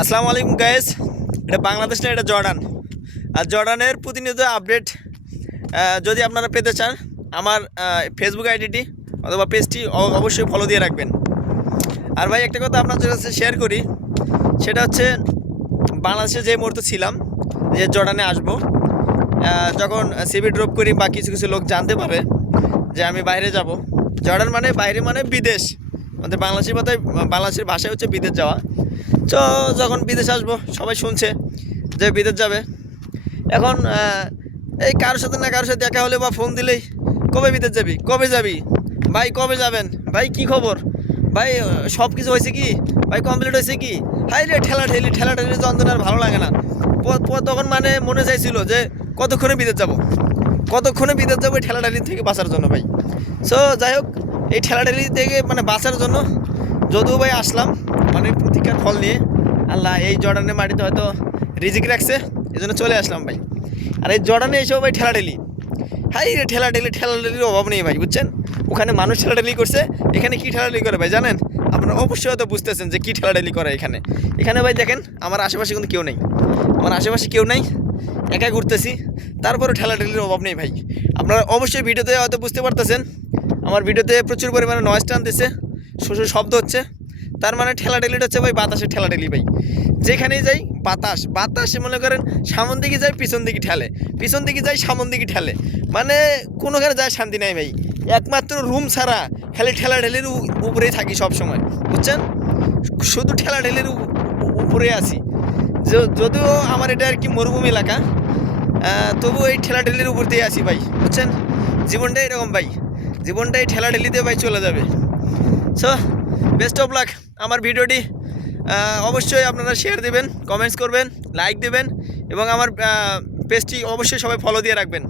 আসসালামু আলাইকুম গাইস। এটা বাংলাদেশ না, এটা জর্ডান। আর জর্ডানের প্রতিনিয়ত আপডেট যদি আপনারা পেতে চান, আমার ফেসবুক আইডিটি অথবা পেজটি অবশ্যই ফলো দিয়ে রাখবেন। আর ভাই একটা কথা আপনাদের কাছে শেয়ার করি, সেটা হচ্ছে বাংলাদেশে যে মুহূর্তে ছিলাম যে জর্ডানে আসব, যখন সিভি ড্রপ করি বা কিছু কিছু লোক জানতে পারে যে আমি বাইরে যাব। জর্ডান মানে বাইরে মানে বিদেশ, আমাদের বাংলাদেশের ভাষায় হচ্ছে বিদেশ যাওয়া। তো যখন বিদেশ আসবো সবাই শুনছে যে বিদেশ যাবে। এখন এই কারোর সাথে না কারোর সাথে দেখা হলে বা ফোন দিলেই কবে বিদেশ যাবি, কবে যাবি ভাই, কবে যাবেন ভাই, কি খবর ভাই, সব কিছু হয়েছে কি ভাই, কমপ্লিট হয়েছে কি, হাই রে ঠেলাঠেলি যন্ত্রণা আর ভালো লাগে না। তখন মানে মনে চাইছিল যে কতক্ষণে বিদেশ যাবো এই ঠেলাঠেলি থেকে বাঁচার জন্য ভাই। সো যাই হোক, এই ঠেলাঠেলি থেকে মানে বাঁচার জন্য যদিও ভাই আসলাম, মানে প্রতীক্ষার ফল নিয়ে। আল্লাহ এই জর্ডানের মাটিতে হয়তো রিজিক রাখছে, এই জন্য চলে আসলাম ভাই। আর এই জর্ডানে এসেও ভাই ঠেলাঠেলি, হাই রে ঠেলাঠেলির অভাব নেই ভাই, বুঝছেন। ওখানে মানুষ ঠেলাঠেলি করছে, এখানে কি ঠেলাঠেলি করে ভাই জানেন? আপনারা অবশ্যই হয়তো বুঝতেছেন যে কী ঠেলাঠেলি করে এখানে ভাই। দেখেন আমার আশেপাশে কিন্তু কেউ নেই, একা ঘুরতেছি, তারপরে ঠেলাঠেলির অভাব নেই ভাই। আপনারা অবশ্যই ভিডিওতে হয়তো বুঝতে পারতেছেন, আমার ভিডিওতে প্রচুর পরিমাণে নয়েজ টানতেছে, শব্দ হচ্ছে। তার মানে ঠেলাঠেলিটা হচ্ছে ভাই বাতাসের ঠেলাঠেলি ভাই। যেখানেই যাই বাতাসে মনে করেন সামন দিকে যাই পিছন দিকে যাই সামন দিকে ঠেলে, মানে কোনোখানে যায় শান্তি নাই ভাই। একমাত্র রুম ছাড়া খালি ঠেলাঠেলির উপরেই থাকি সব সময়, বুঝছেন। শুধু ঠেলাঠেলির উপরে আছি। যদিও আমার এটা আর কি মরুভূমি এলাকা, তবু এই ঠেলাঠেলির উপর দিয়ে আসি ভাই, বুঝছেন। জীবনটাই এরকম ভাই, জীবনটাই ঠেলাঠেলিতে ভাই চলে যাবে। So best of luck. আমার ভিডিওটি অবশ্যই আপনারা শেয়ার দেবেন, কমেন্টস করবেন, লাইক দেবেন এবং আমার পেজটি অবশ্যই সবাই ফলো দিয়ে রাখবেন।